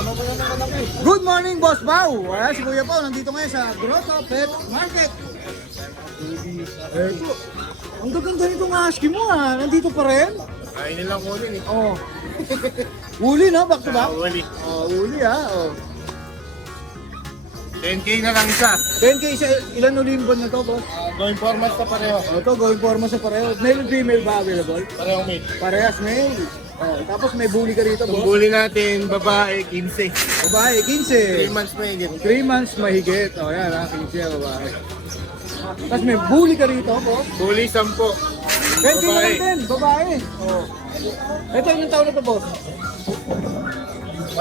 Kasama mo na naman ako. Good morning, Boss Bao! Wala si Kuya Pao, nandito ngayon sa Grotto Pet Market. Eto, ang gaganda nitong husky mo ha, nandito pa rin? Ay, nilang kunin eh. Oo. Uli na, back to back? Wali. Uli ha, 10K na lang isa. 10K isa, ilan uling buwan na to, boss? Going format sa pareho. Ito, going for mo sa pareho. Male and female ba available? Parehong mate. Parehas male. Tapos may bully ka rito, boss. Tunggulin natin, babae, 15. Babae, 3 15. months na higit. 3 months mahigit. Yan ha, 15 babae. Tapos may bully ka rito, boss. Tuli, 10. 20 na lang din, babae. Ito, ilang taon na to, boss? 1.5.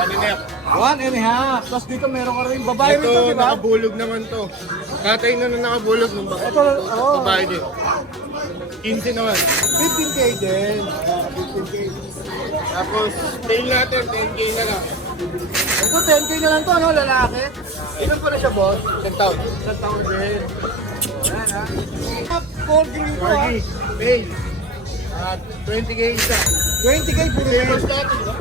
1.5. Tapos dito meron ka rin babae Ito, rito, di ba? nakabulog naman to. Tatay na nakabulog ng Ito, babae din. 15 naman. 15K din. 15K. Tapos, tail natin, 10K na lang. Ito, 10K na lang to, ano, lalaki. Ilan pa na siya, boss? 10 taon. Isang taon din. Ayan, ha. Corgi rito, ha. Corgi, tail. 20K isa. 20K puro Papers din. lahat, di ba?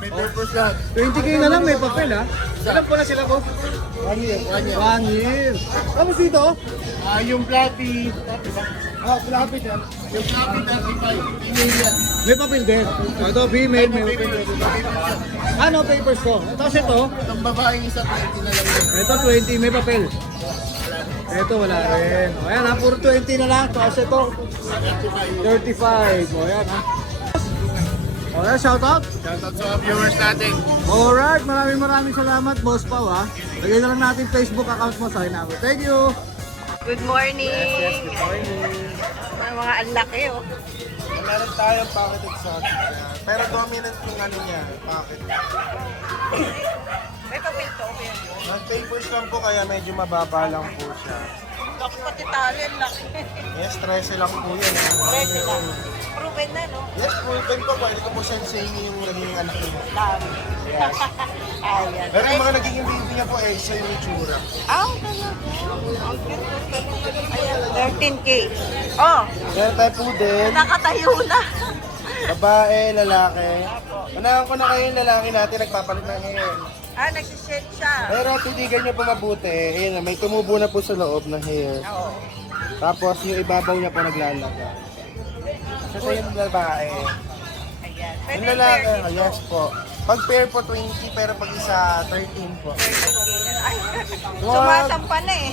May papers lahat. 20K na lang, may papel, ha. Ilan po na sila, boss? 1 year. 1 year. Tapos dito, Yung fluffy, fluffy siya. yung fluffy 35. Email yan. May papel din. Ito, female, may papel din. Ano, papers to? Tapos ito, Itong babaeng isa, 20 na lang yun. ito 20, may papel. Ito, wala rin. O, ayan, ha, puro 20 na lang. Tapos ito, 35. O, ayan, ha. O, ayan, shout out. Shoutout sa viewers natin. Alright, maraming salamat, Boss Pao, ha. Lagyan na lang natin Facebook account mo sa namin. Thank you. Good morning! Good morning. Mga ang laki, oh. Meron tayong pocket exotic. Pero dominant yung ano niya, pocket. May papel to, okay. Non-papers lang po kaya medyo mababa lang po siya. Laki pati tali, ang laki. Yes, 13 lang po yan. Pwede lang. Proven na, no? Yes, proven po. Pwede ko po sensei yung naging anak niya. Dami. Yes. Ayan. Pero yung mga naging baby niya po, siya yung itsura. Talaga. Ang cute. Ayan, 13K. Oh, Meron tayo po din, nakatayo na. babae, lalaki. Unahan ko na kayo yung lalaki natin, nagpapalit na ngayon. Nagsished siya. Pero titigan niyo po mabuti. Ayun, may tumubo na po sa loob ng hair. Oo. Tapos yung ibabaw niya po naglalaga. Kasi yung babae. Ayan. Yung Pwede lalaki, pair yes po. Pag pair po 20, pero pag isa 13 po. 13K na. Ay, sumasampa na eh.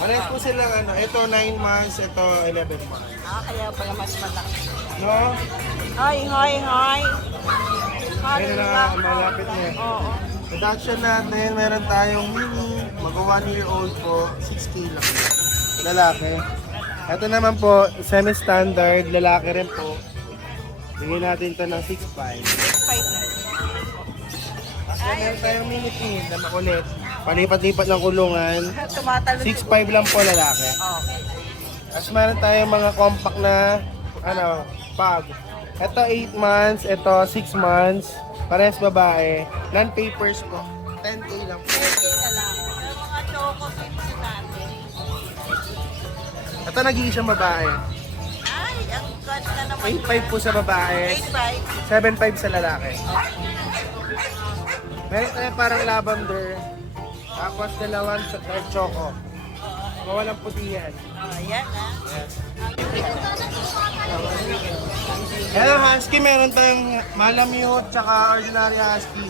Malayas po silang ano, ito 9 months, ito 11 months. Kaya pala mas malaki. No? Hi. Ayun na, malapit na yan. Oo. Production natin, meron tayong mini, mag 1 year old po, 6K lang. Lalaki. Ito naman po, semi-standard, lalaki rin po. Bigyan natin ito ng 6'5". 5 na. Then meron tayong mini pin na makulit. Palipat-lipat ng kulungan. Tumatalo. 6'5" lang po lalaki. Okay. Tapos meron tayong mga compact na, pug. Ito 8 months, ito 6 months. Parehas babae. Non-papers po. 10K lang po. 10K na lang. Yung mga choco tips natin. Ito nag-iisang babae. Ay, ang ganda naman. 8'5" po sa babae. 8.5. 7'5" sa lalaki. Meron tayo parang lavender. Tapos dalawang dark choco. Mawalang puti yan. Yan ah. Hello husky, meron tayong malamute tsaka ordinary husky.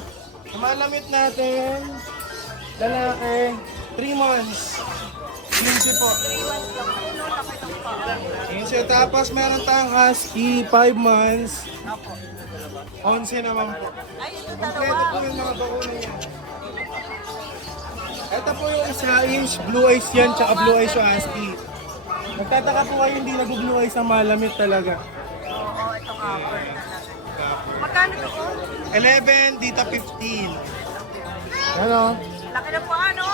Ang malamute natin, lalaki, 3 months. 15 po. 15. Tapos meron tayong husky, 5 months. 11 naman po. Ay, ito Kompleto po dalawa. yung mga bakuna niya. Ito po yung isa is blue eyes yan, tsaka blue eyes yung husky. Magtataka po kayo hindi nag-blue eyes ang malamit talaga. Oo, ito copper na lang. Magkano ito ko? 11, dito 15. Ano? Laki na po ano?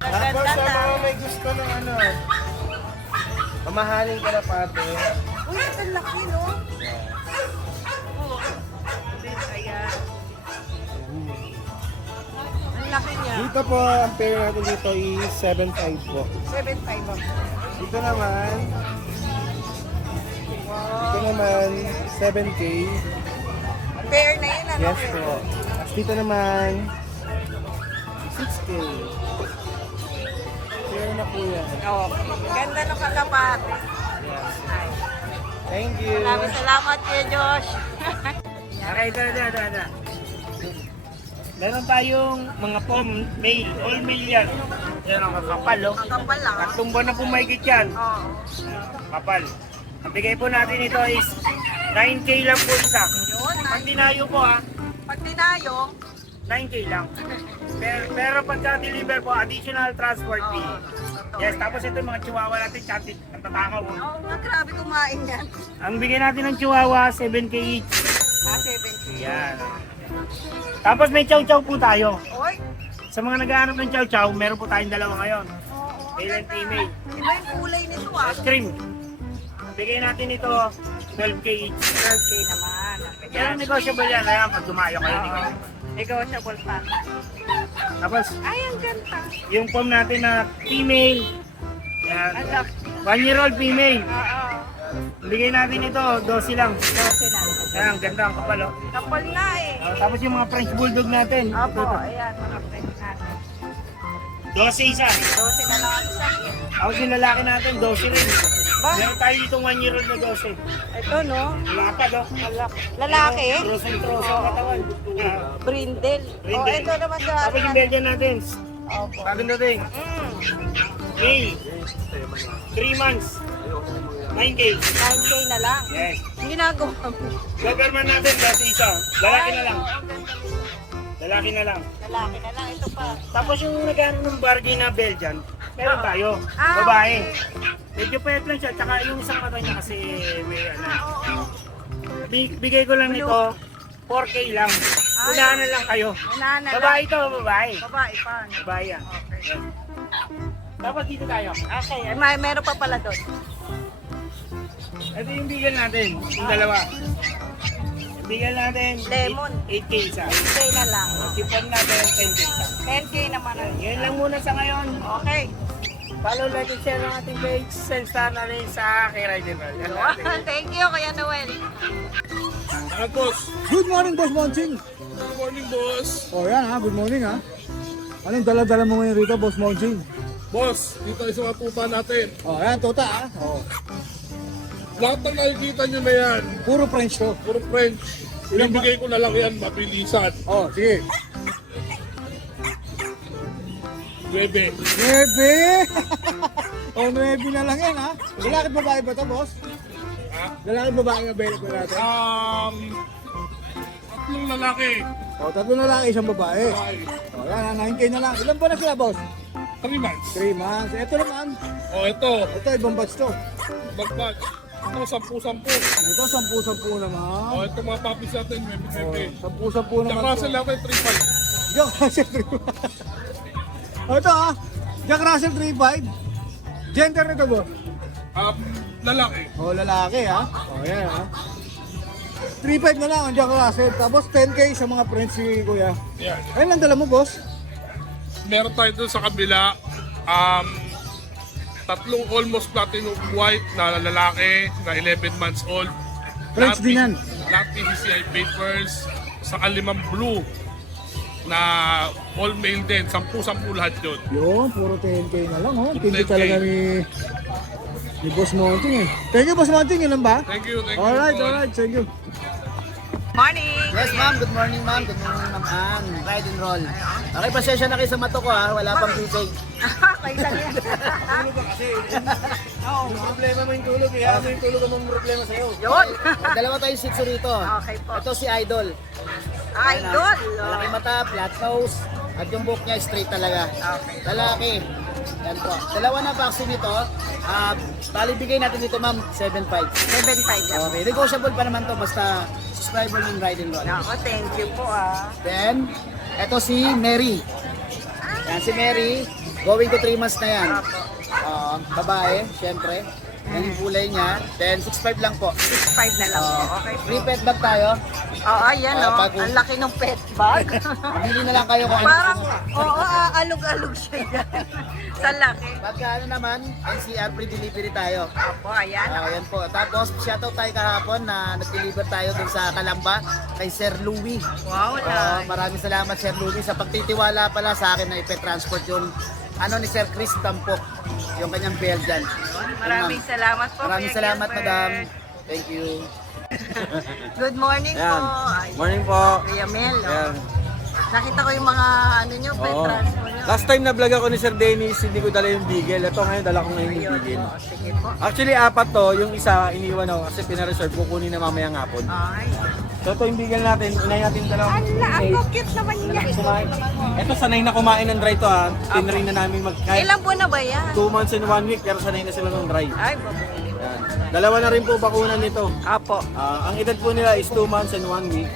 Ang Tapos ganda sa na. mga may gusto ng mamahalin ka na pati. Uy, ang laki no? Oo. Ayan. Ang laki niya. Dito po, ang pair natin dito is 7.5 po. 7.5 ako. Dito naman, 7K. Pair na yun, ano? Yes po. Tapos dito naman, 6K. Pero na po yan. Okay. Ganda ng kalapate. Yes. Ay. Thank you. Maraming salamat Kuya Josh. Okay, ito. Meron tayong mga pom, male, all male yan. Yan ang kakapal, oh. Ang kapal lang. Tatlong buwan na pumahigit yan. Oo. Kapal. Ang bigay po natin ito is 9K lang po isa. Yun. Pag dinayo po ha, Pag tinayong, 9K lang. Pero pagka deliver po, additional transport fee. Yes, tapos ito yung mga chihuahua natin, chatit, ang tatakaw. oh. Oo nga, grabe kumain yan. Ang bigay natin ng chihuahua, 7K each. 7K. Yan. Tapos may chow-chow po tayo. Oy. Sa mga naghahanap ng chow-chow, meron po tayong dalawa ngayon. Oo. Male and female. Iba yung kulay nito ah. Ice cream. Bigay natin ito 12K each. 12K naman. Pero negotiable yan. Kaya pag dumayo kayo, Negotiable pa. Tapos, Ay, ang ganda. yung pom natin na female. Yan. Anak. 1-year-old female. Oo. Bigay natin ito, 12 lang. 12 na. Yan, ganda ang kapal. Oh. Kapal nga eh. Tapos yung mga French Bulldog natin. Opo, ayan, mga friends natin. 12 isa. 12 na lang ang isa. Tapos yung lalaki natin, 12 rin. Ba? Meron tayo ditong 1-year-old na 12. Ito no? Lapad, oh. Lalaki? Troso ang katawan. Brindle. Brindle. Oh, ito naman sa Tapos yung Belgian natin. Opo. Bagong dating. May 3 months. 9K. 9K na lang. Yes. Ang ginagawa mo. Doberman natin, kasi isa. Lalaki na lang. Lalaki na lang. Lalaki na lang. Ito pa. Tapos yung nagano ng bargain na Belgian, meron tayo. Ah, Babae. Medyo payat lang siya, tsaka yung isang mata niya kasi may ano. Oo. Bigay ko lang nito, 4K lang. Unahan na lang kayo. Unahan na lang. Babae to, babae. Babae pa. no? Babae yan. Tapos dito tayo. Okay. Meron pa pala doon. Ito yung bigel natin, yung dalawa. Yung bigel natin, Lemon. 8K isa. 8K na lang. Sipon natin, 10K isa. 10K naman. Yun lang muna sa ngayon. Okay. Follow, like, and share ang ating page. Send star na rin sa K-Rider. Thank you, Kuya Noel. Boss. Good morning, Boss Monching. Good morning, boss. Oh, yan ha. Good morning ha. Anong dala-dala mo ngayon rito, Boss Monching? Boss, dito ay sa mga tuta natin. Oh, yan, tota ha. Oh. Lahat ng nakikita nyo na yan, Puro French to. puro French. Ibigay ko na lang yan, mabilisan. Oh, sige. Bebe. 9. Oh, 9 na lang yan ha. Lalaki babae ba to, boss? Ha? Lalaki babae ang available natin. Tatlong lalaki. Oh, 3 na lang, isang babae. Ay, Oh, yan, 9K na lang. Ilan ba na sila, boss? 3 months. 3 months. Ito naman. O, ito. Ito, ibang batch to. Bagbag. Ito, 10-10. Ito, 10-10 naman. O, ito mga puppies natin, bebe. Oh, 10-10 naman Tsaka to. sila natin, 3-5. Jack Russell 3.5. Oh, ito ah. Jack Russell 3.5. Gender nito, boss? Lalaki. Oh, lalaki ha. Oh, yan ha. 3.5 na lang ang Jack Russell. Tapos 10K sa mga friends si Kuya. Yan. Ayun lang dala mo, boss. Meron tayo doon sa kabila. Tatlong almost platinum white na lalaki na 11 months old. French din yan. Lahat PCCI papers. Saka 5 blue na all male din. 10-10 lahat yun. Yun, puro 10K na lang oh. Puro Tindi 10K. talaga ni Boss Monting eh. Thank you, Boss Monting. Yun lang ba? Thank you, thank you. Alright, Paul. alright. Thank you. Morning. Yes ma'am, good morning ma'am. Good morning ma'am Ann. Ride and roll. Okay, pasensya na kayo sa mato ko ha. Wala pang tubig. Okay lang yan. Oo. Problema mo yung tulog eh. Ano yung tulog ang problema sa'yo? Yun. Dalawa tayong shih tzu rito. Okay po. Ito si Idol. Idol. Malaki mata, flat nose. At yung buhok niya straight talaga. Okay. Lalaki. Yan po. Dalawa na vaccine nito. Bali bigay natin dito ma'am, 7.5. 7.5 yan. Okay, negotiable pa naman to basta subscriber ng Ride and Roll. Ako, thank you po ah. Then, eto si Mary. Yan si Mary. Going to 3 months na yan. Babae, syempre. Yan yung kulay niya. Then 6'5 lang po. 6'5 na lang po. Okay po. Free pet bag tayo. Oo, ayan o. Ang laki ng pet bag. Bili na lang kayo kung ano. Parang, oo, alog-alog siya yan. Sa laki. Pagka ano naman, NCR free delivery tayo. Opo, ayan. Ayan po. Tapos shoutout tayo kahapon na nag-deliver tayo dun sa Calamba kay Sir Louie. Wow, Maraming salamat Sir Louie sa pagtitiwala pala sa akin na ipet-transport yung ano ni Sir Chris Tampok, yung kanyang Belgian. Maraming salamat po. Maraming Kuya salamat, Gilbert. madam. Thank you. Good morning po. Ay, Morning po. Kuya Mel. oh. Ayan. Nakita ko yung mga ano nyo, pet Oo. transport nyo. Last time na vlog ako ni Sir Dennis, hindi ko dala yung bigel. Ito ngayon, dala ko ngayon yung Ayun bigel. po. Sige po. Actually, 4 to. Yung isa, iniwan ako kasi pinareserve ko kunin na mamayang hapon. Ay. So ito yung bigel natin. Unay natin dalawa. Ala, ang cute naman niya. Ito, sanay na kumain ng dry to ha. Tinry na namin magkain. Ilang buwan na ba yan? 2 months and 1 week, pero sanay na sila ng dry. Ay, babulit. Yan. Dalawa na rin po bakunan nito. Apo. Ang edad po nila is 2 months and 1 week.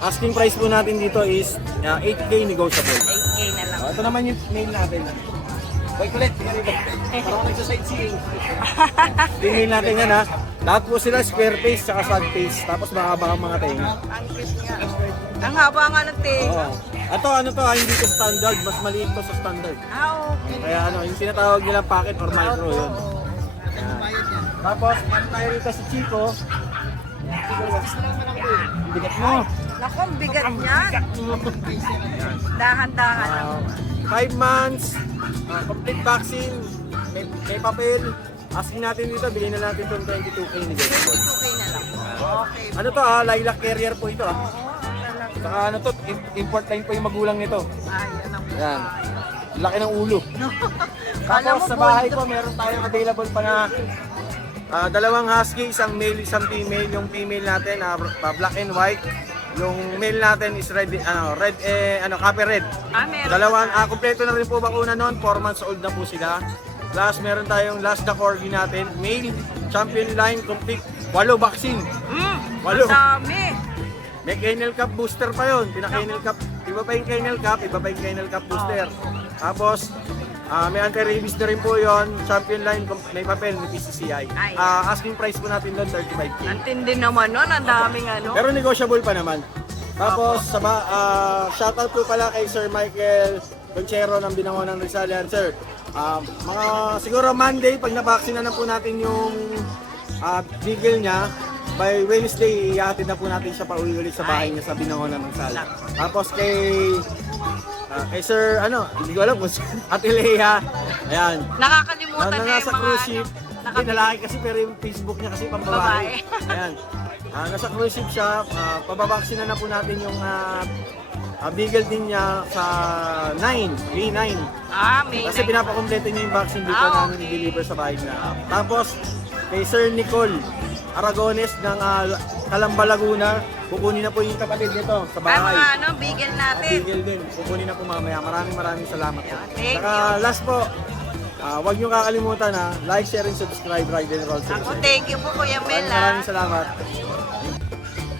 Asking price po natin dito is 8K negotiable. 8K na lang. Ito naman yung mail natin. Boy kulit, tingnan rito. Parang nagsa-sightseeing. Yung mail natin yan ha. Lahat po sila square face tsaka sad face. Tapos mahaba ang mga tenga. Ang cute nga. Ang haba nga ng tenga. Oo. Ito ano to ha, hindi to standard. Mas maliit to sa standard. Okay. Kaya ano, yung tinatawag nilang packet or micro yun. Tapos, meron tayo rito si Chico. Ang bigat mo. Naku, ang bigat niya. Dahan-dahan lang. 5 months, complete vaccine, may papel. Asking natin dito, bigyan na natin itong 22K negotiable. 2K na lang. Okay. Ano to lilac carrier po ito Saka ano to, import line po yung magulang nito. Ayan ang Yan. Laki ng ulo. Kala Tapos mo sa bahay bold. ko, meron tayong available pa na dalawang husky, isang male, isang female. Yung female natin, black and white. Yung male natin is red, copper red. Meron. Dalawang, kumpleto na rin po bakuna noon, 4 months old na po sila. Plus, meron tayong last na corgi natin, male, champion line, complete, 8 vaccine. 8. Ang dami. May kennel cup booster pa yun, pinaka-kennel cup. Iba pa yung kennel cup, iba pa yung kennel cup booster. Tapos, may anti-rabies na rin po yun, champion line, may papel, may PCCI. Ay. Asking price po natin doon, 35K. Ang tindi naman nun. Ang daming ano. Pero negotiable pa naman. Tapos, shoutout po pala kay Sir Michael Conchero ng Binangonan Rizal. Yan, sir. Mga siguro Monday, pag na-vaccine na po natin yung bigel niya, by Wednesday, ihatid na po natin siya pauwi ulit sa bahay niya sa Binangonan Rizal. Tapos kay Sir, hindi ko alam kung Ate Leia, ayan. Nakakalimutan na Nasa yung mga cruise ship. Hindi, lalaki kasi pero yung Facebook niya kasi pambabae. Ayan. Nasa cruise ship siya, pababaksina na po natin yung bigel din niya sa 9, May 9. May Kasi pinapakompleto niya yung vaccine dito namin i-deliver sa bahay na. Tapos, kay Sir Nicole Aragones ng Calamba, Laguna, kukunin na po yung kapatid nito sa bahay. mga bigel natin. Bigel din, kukunin na po mamaya. Maraming salamat po. Thank Saka last po, huwag niyo kakalimutan like, share, and subscribe, Ride and Roll. Thank you po Kuya Mel. Maraming salamat.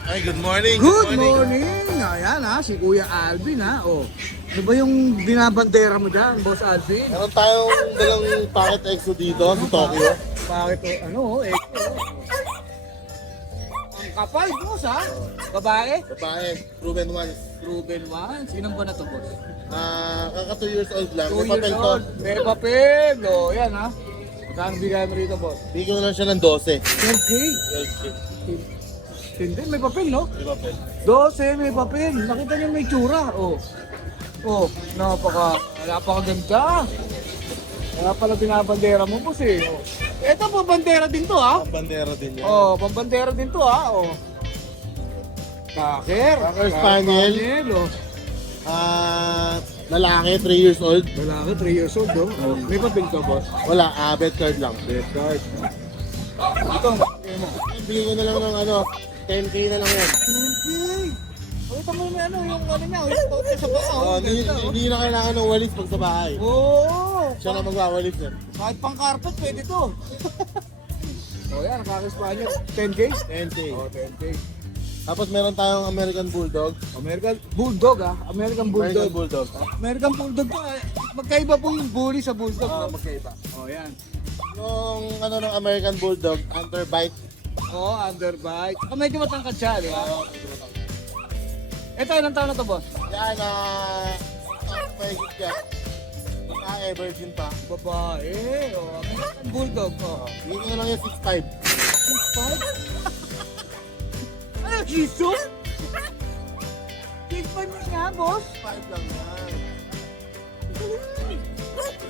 Ay, good morning. Good morning! Ayan si Kuya Alvin Oh. Ano ba yung binabandera mo dyan, Boss Alvin? Meron tayong dalang packet EXO dito sa Tokyo. Bakit ang kapal, boss Babae? Babae, proven ones. Ruben Juan. Sinong ba na to, boss? Kaka 2 years old lang. 2 May papel years to. old. May papel. Yan Magkano bigay mo rito, boss? Bigyan ko lang siya ng 12. 12K. 12K. Hindi, may papel, no? May papel. 12, may papel. Nakita niyo may tsura. Napakaganda. Kaya pala binabandera mo, boss Ito, pambandera din to, Ang bandera din yan. Pambandera din to, Cocker. Cocker Spaniel. Lalaki, 3 years old. Lalaki, 3 years old, May papel to, boss. Wala, bed card lang. Bed card. Ito, Bigyan ko na lang ng 10K na lang yan. Ito mo yung yung niya, yung tote sa baka. Hindi na kailangan ng walis pag sa bahay. Siya na magwawalis yan. Kahit pang carpet, pwede to. Yan, Cocker Spaniel. 10K? 10K. 10K. Tapos meron tayong American Bulldog. American Bulldog American Bulldog. American Bulldog. American Bulldog to. Magkaiba po yung bully sa Bulldog. Magkaiba. Oh, yan. Yung ano ng American Bulldog, underbite. Oh, underbite. Medyo matangkad siya, di ba? Ito, ilang taon na to, boss? Yan, pahigit ka. Virgin pa. Babae. Oh, American Bulldog. Oh. Bigyan ko na lang yung 6'5". 6'5"? Ano, Jisoo? 6'5" na nga, boss? 5 lang yan.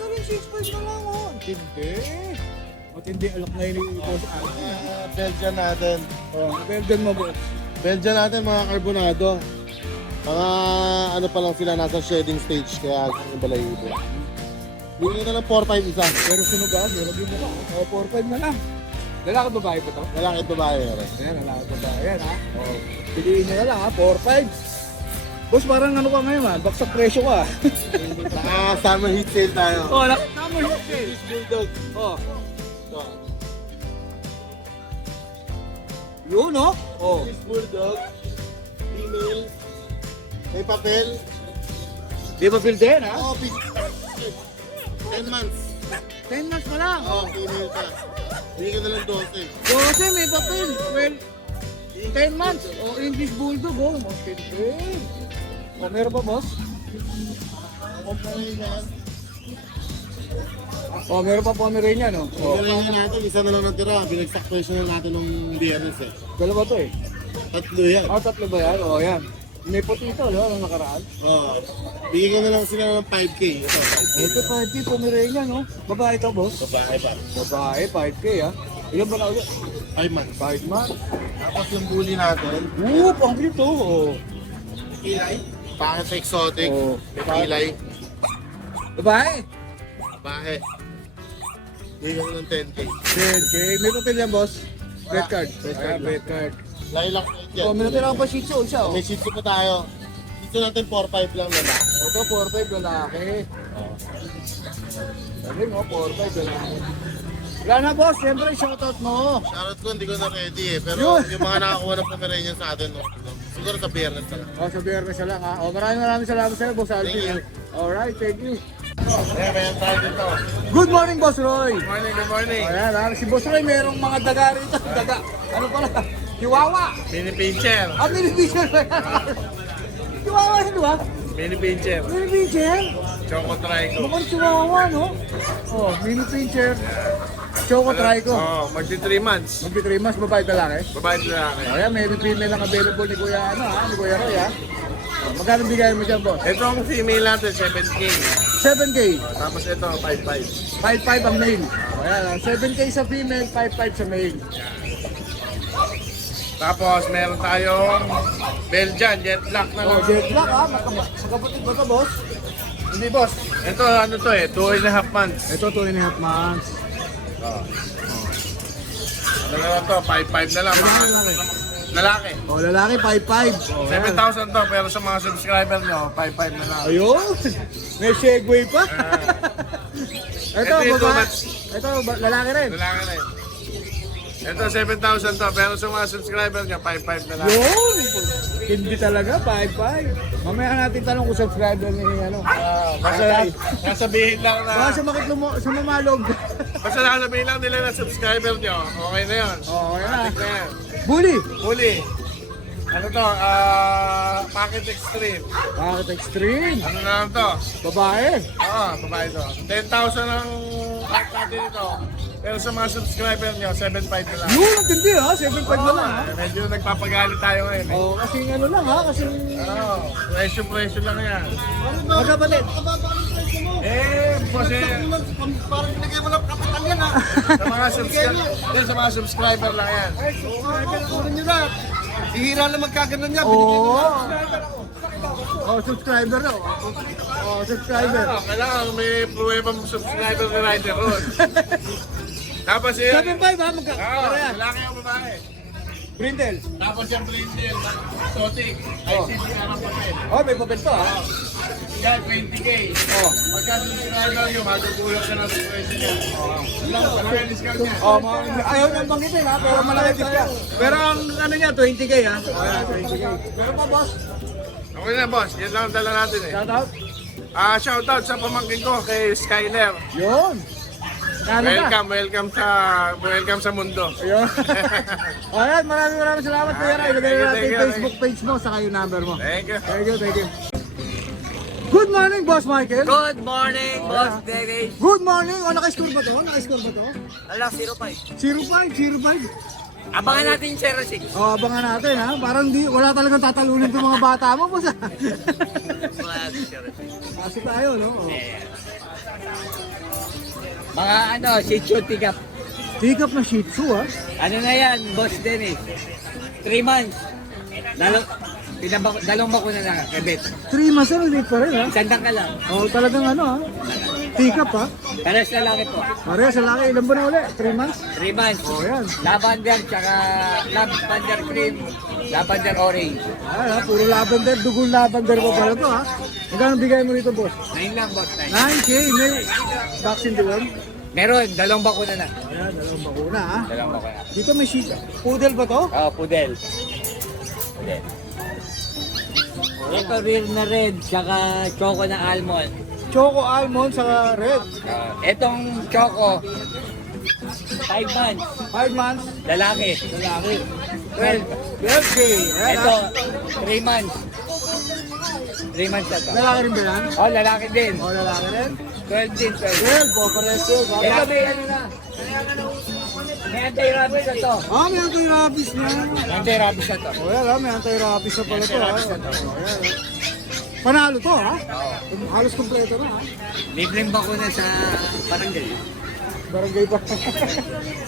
Galing 6'5" na lang, oh. Matindi. Matindi alok na yun yung boss. Belgian natin. Oh, Belgian mo, boss. Belgian natin mga carbonado. Mga ano pa lang sila, nasa shedding stage, kaya yung balayibo. Bigyan ko na lang 4-5 isa. Pero sunog yun mo lang. Oh, 4'5" na lang. Lalaki babae pa to? Lalaki at babae. Ayan, lalaki babae. Ayan, ha? Oh. Piliin nyo na lang, ha? 4'5". Boss, parang ano ka ngayon, ha? Baksak presyo ka. Naka-summer heat sale tayo. Oh, nakasama yun. English Bulldog. Oh, Ito. yun, oh. Oh. English Bulldog. Female. May papel. Di ba feel din, ha? Oo, 10 months. 10 months pa lang. Oo, female pa. Bigyan ko na lang 12. Kasi may papel. Well, 10 months. Oh, English Bulldog, oh. Matindi. Oh, meron pa, boss? Oh, meron pa Pomeranian, no? Oh. Bigyan natin, isa na lang natira. Binagsak presyo na natin nung biyernes eh. Dalawa to, eh. 3 yan. Oh, tatlo ba yan? Oh, yan. May puti ito, no? Ang nakaraan. Oo. Bigyan ko na lang sila ng 5K. Ito, 5K. Ito, 5K, Pomeranian, no? Babae ito, boss? Babae pa. Babae, 5K, ha? Ilan ba na ulit? 5 months. 5 months. Tapos yung bully natin, Ang grito, oh. kilay. Pangit sa exotic. Oo. May kilay. Babae? Babae. Bigyan ko ng 10K. 10K. May papel yan, boss? Red card. Red card lang. Red card. Lilac yan. Oh, may natira pa Shih Tzu, isa, oh. May shih tzu pa tayo. Shih tzu natin 4-5 lang na lang. Ito, 4-5 lalaki. Galing, oh, 4-5 lalaki. Wala na, boss. Siyempre, shoutout mo. Shoutout ko, hindi ko na ready eh. Pero Yun. yung mga nakakuha ng Pomeranian sa atin, no? Siguro sa biyernes na lang. Oh, sa biyernes na lang, ha. Oh, maraming salamat sa'yo, boss Alvin. Thank you. Alright, thank you. Mayroon tayo dito. Good morning, boss Roy. Good morning. Ayan, ha. Si boss Roy, merong mga daga rito. Daga. Ano pala? Chihuahua. Mini pincher. Mini pincher. Chihuahua, ano ba? Mini pincher. Mini pincher? Choco Trico. Mukhang chihuahua, no? Oh, mini pincher. Choco Trico. magti 3 months. Magbi 3 months, babae lalaki. Babae lalaki. Ayan, may female lang available ni Kuya, ano ha? Ni Kuya Roy, ha? Oh, magkano bigay mo dyan, boss? Ito ang female natin, 7K. 7K. Tapos ito, 5.5. 5.5 ang male. Oh, ayan, 7K sa female, 5.5 sa male. Tapos meron tayong Belgian, jet black na Oh, lang. jet black, ha? Magkapatid ba ito, boss? Hindi boss, ito ano to eh, 2.5 months. Ito, 2.5 months. Ano na to, 5.5 na lang. Lalaki, Mga lalaki. lalaki. Oh, lalaki, 5.5. Oh, ayan. 7,000 to, pero sa mga subscriber nyo, 5.5 na lang. Ayun! May segway pa. Ito, Ito yung babae. two Ito, lalaki rin. Lalaki rin. Ito, 7,000 to, pero sa mga subscriber nyo, 5.5 na lang. Yun! Hindi talaga, 5.5. Mamaya natin tanong kung subscriber ni ano. Basta nasabihin lang na, Baka sumakit sa mamalog. basta nasabihin lang nila na subscriber nyo, okay na yun. Oo, okay na. Matik na yan. Bully! Huli. Ano to, Packet Extreme. Bakit extreme? Ano na lang to? Babae. Oo, babae to. 10,000 ang art natin ito. Pero sa mga subscriber nyo, 7.5 na lang. Yun, ang tindi ha. 7.5 na lang ha. Medyo nagpapagalit tayo ngayon eh. Oo, kasi ano lang ha. Kasi Oo, presyo lang yan. magkapatid. Kasi Parang binigay mo lang kapital yan ha. sa mga subscriber lang yan. Kunin nyo na. Ihira lang magkaganon niya. Oo. Oh, subscriber na. Oh, subscriber. Kailangan may pruwebang subscriber ni Rider Ron. Tapos yun. 7.5 ha. Parehas. Lalaki ang babae. Brindle. Tapos yung Blindel, exotic. Ay, Oh. CCR ang papel. Oh, may papel to ha. Yan, 20K. Oh, pagka subscriber nyo, magkukulang ka ng presyo niya. Malaki discount niya. Oh, ayaw nang banggitin ha, pero malaki discount. Pero ang ano niya, 20K ha. Ayan, 20K. Pero pa boss, Okay na boss, yan lang ang dala natin eh. shout out. Shoutout sa pamangkin ko kay Skyler. Yun. Canada. Welcome sa mundo. Ayun. Ayan, maraming salamat Kuya Ray. Ilagay na natin Thank yung you. Facebook page mo saka yung number mo. Thank you. Thank you. Good morning, Boss Michael. Good morning, Boss Dennis. Good morning. O, naka-score ba to? Naka-score ba to? Ala, 05. 05. Abangan natin yung 06. O, abangan natin ha. Parang wala talagang tatalunin itong mga bata mo, boss ha. Kasi tayo, no? O. Mga ano, Shih Tzu Tigap. Pick up na Shih Tzu ha. Ano na yan, Boss Dennis? 3 months. Dalawang bakuna na, kabit. 3 months na, late pa rin ha. Sandang ka lang. O, talagang ano ha. Pick up ha. Pares na langit po. Parehas sa laki, ilan ba na uli? 3 months? 3 months. O, yan. Lavender, tsaka lavender cream, lavender orange. Ayan ha, puro lavender, dugong lavender pa pala to ha. Magkano bigay mo rito, boss? 9 lang, Boss. 9. 9K, may vaccine doon. Meron, dalawang bakuna na. Ayan, dalawang bakuna ha. Dalawang bakuna. Dito may Shih Tzu. Poodle ba to? Oh, pudel. Pudel. Ito real na red, tsaka choco na almond. Choco almond sa red. Etong choco, 5 months, 5 months, lalaki. lalaki. 12. 12K. Ayan Ito, ha. 3 months. 3 months na to. Lalaki rin ba yan? Oh, lalaki din. O, lalaki rin. 12 din, 12. 12, o, pares yun. Ito may ano na. May anti-rabies na to. Ah, may anti-rabies na. May anti-rabies na to. O, yan ha, may anti-rabies na pala to ha. O, yan, ha. Panalo to ha. Halos kompleto na ha. Libreng bakuna sa barangay. Barangay pa.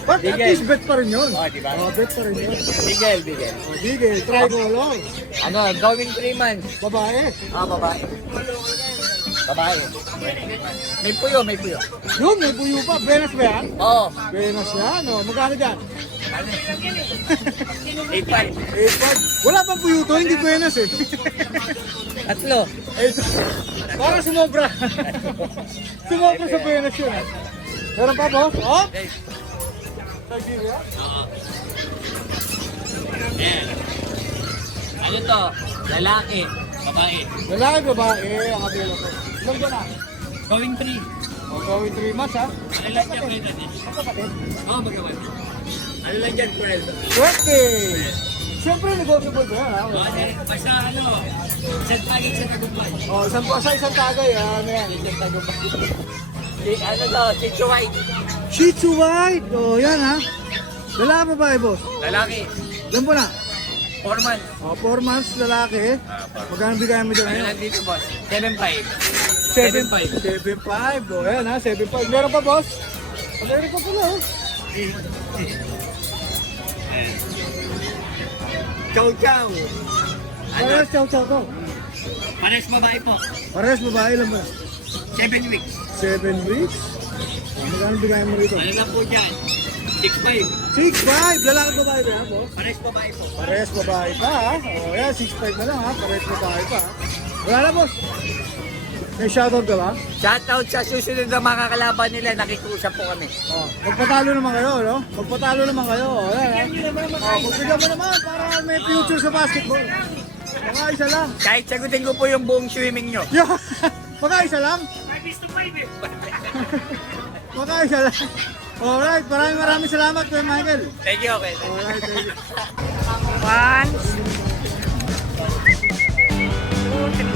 But at Bigel. least bet pa rin yun. Oh, diba? O, bet pa rin yun. Bigel, bigel. O, Bigel, tricolor. Ano, going 3 months. Babae. Ah, babae. Babae. May puyo, may puyo. Yun, may buyo pa. Benas ba yan? Oo. Benas yan. O, magkano dyan? 8.5. 8.5. Wala pang buyo to, hindi Benas eh. Tatlo. Para sumobra. Sumobra sa Benas yun. Meron pa, boss? Oh? Siberia? Ayan. Ano to? Lalaki. Babae. Lalaki, babae. Ang kabila ko. Ilang ba na? Going 3. O, gawin 3 months ha? Ano lang dyan, pwede natin? Kapatid? Oo, magkawan. Ano lang dyan, pwede? Swerte! Siyempre, negotiable ba yan ha? Basta ano, isang tagig sa tagumpay. O, isang tagay ha? Ano yan? Isang tagumpay. Ano to? Shih Tzu White. Shih Tzu White! O, yan ha? Lalaki ba ba boss? Lalaki. Ilan po na? 4 months. O, 4 months lalaki. Magkano bigay mo dyan Ano ngayon? lang dito, boss? 7.5. 7.5. O, yan ha? 7.5. Meron pa boss? Meron pa pala oh. Chow chow. Parehas chow chow to. Pares babae po. Parehas babae lang ba? 7 weeks. 7 weeks. Magkano bigay mo rito? Ano lang po dyan? 6.5. 6.5. Lalaki babae ba yan boss? Pares babae po. Parehas babae pa ha. O yan, 6.5 na lang ha. Parehas babae pa ha. Wala na boss. May shoutout ka ba? Shoutout sa susunod na mga kalaban nila. Nakikusap po kami. O, magpatalo naman kayo, no? Magpatalo naman kayo. O, yan ha. O, magbigyan mo naman para may future sa basketball. Mga isa lang. Kahit sagutin ko po yung buong swimming nyo. Yo, mga isa lang. Mga isa lang. Alright, maraming salamat Kuya Michael. Thank you, okay. Alright, thank you. 1, 2, 3.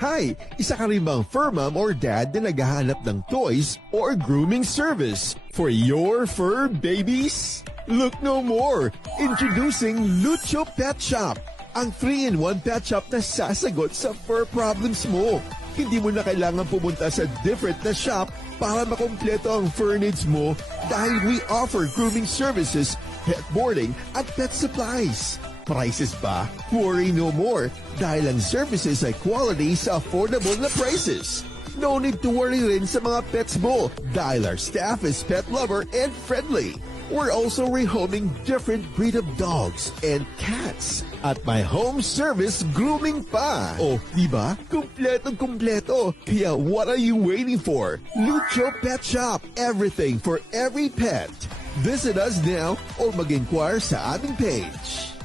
Hi! Isa ka rin bang fur mom or dad na naghahanap ng toys or grooming service for your fur babies? Look no more! Introducing Lucho Pet Shop, ang 3-in-1 pet shop na sasagot sa fur problems mo. Hindi mo na kailangan pumunta sa different na shop para makompleto ang fur needs mo dahil we offer grooming services, pet boarding at pet supplies. Prices ba? Worry no more dahil ang services ay quality sa affordable na prices. No need to worry rin sa mga pets mo dahil our staff is pet lover and friendly. We're also rehoming different breed of dogs and cats at my home service grooming pa. Oh, di ba? Kumpletong-kumpleto. Kaya what are you waiting for? Lucho Pet Shop. Everything for every pet. Visit us now or mag-inquire sa aming page.